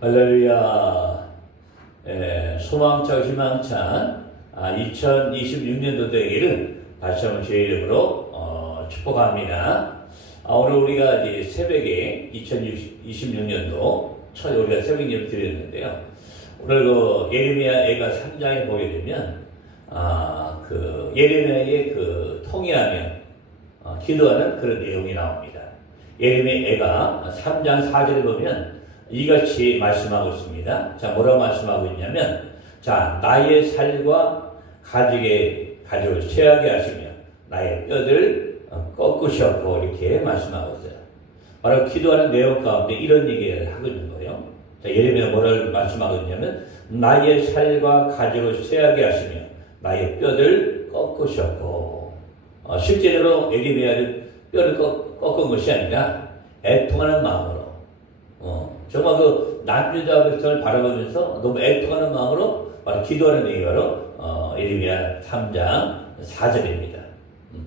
할렐루야. 에, 소망차 희망찬 아, 2026년도 되기를 다시 한번 주의 이름으로 어, 축복합니다. 아, 오늘 우리가 이제 새벽에 2026년도 첫 우리가 새벽 예배 드렸는데요. 오늘 그 예레미야 애가 3장에 보게 되면 아, 그 예레미야의 그 통일하며 어, 기도하는 그런 내용이 나옵니다. 예레미야 애가 3장 4절에 보면 이같이 말씀하고 있습니다. 자, 뭐라고 말씀하고 있냐면, 자, 나의 살과 가죽의 가죽을 채하게 하시며, 나의 뼈들 어, 꺾으셨고, 이렇게 말씀하고 있어요. 바로 기도하는 내용 가운데 이런 얘기를 하고 있는 거예요. 자, 예레미야 뭐를 말씀하고 있냐면, 나의 살과 가죽을 채하게 하시며, 나의 뼈들 꺾으셨고, 어, 실제로 예레미야를 뼈를 꺾, 꺾은 것이 아니라, 애통하는 마음으로, 어, 정말 그 남유다 백성을 바라보면서 너무 애통하는 마음으로 기도하는 내용이 바로 어, 예레미야 3장 4절입니다. 음,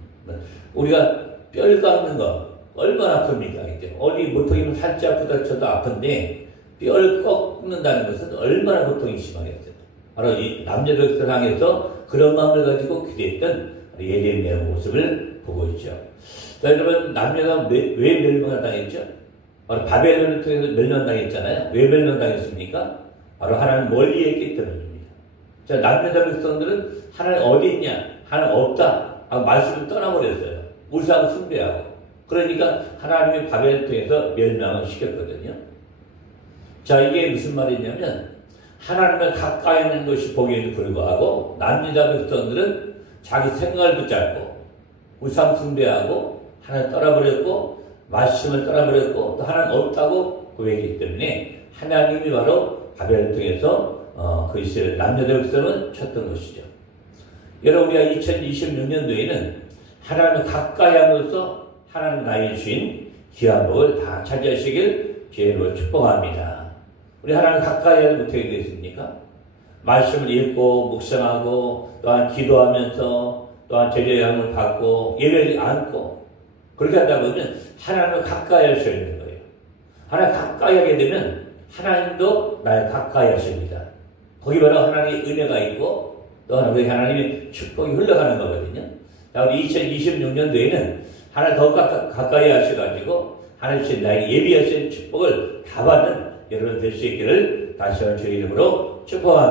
우리가 뼈를 깎는 거 얼마나 아픕니까? 어디 모퉁이면 살짝 쳐도 아픈데 뼈를 꺾는다는 것은 얼마나 고통이 심하겠어요. 바로 이 남자 백성을 향해서 그런 마음을 가지고 기도했던 예레미야 모습을 보고 있죠. 자, 여러분 남녀가 왜, 왜 멸망을 당했죠? 바로 바벨론을 통해서 멸망당했잖아요. 왜 멸망당했습니까? 바로 하나님 멀리 했기 때문입니다. 자, 남녀다 백성들은 하나님 어디 있냐? 하나님 없다. 하고 말씀을 떠나버렸어요. 우상 숭배하고. 그러니까 하나님이 바벨을 통해서 멸망을 시켰거든요. 자, 이게 무슨 말이냐면 하나님을 가까이 있는 것이 보기에는 불구하고 남녀다 백성들은 자기 생각을 붙잡고 우상 숭배하고 하나님 떠나버렸고 말씀을 떠나버렸고 또 하나님 없다고 고백했기 때문에 하나님이 바로 바벨을 통해서 어, 그 이스라엘 남녀들 백성을 쳤던 것이죠. 여러분 우리가 2026년도에는 하나님을 가까이 함으로써 하나님 나의 주인 귀한 복을 다 차지하시길 주의로 축복합니다. 우리 하나님 가까이 하지 못하게 되겠습니까? 말씀을 읽고 묵상하고 또한 기도하면서 또한 제재함을 받고 예배를 안고 그렇게 하다 보면 하나님을 가까이 할 수 있는 거예요. 하나님 가까이 하게 되면 하나님도 날 가까이 하십니다. 거기 바로 하나님의 은혜가 있고 또 하나님의 축복이 흘러가는 거거든요. 자, 우리 2026년도에는 하나님 더 가까, 가까이 하셔가지고 하나님 나에게 예비하신 축복을 다 받는 여러분 될 수 있기를 다시 한번 주의 이름으로 축복합니다.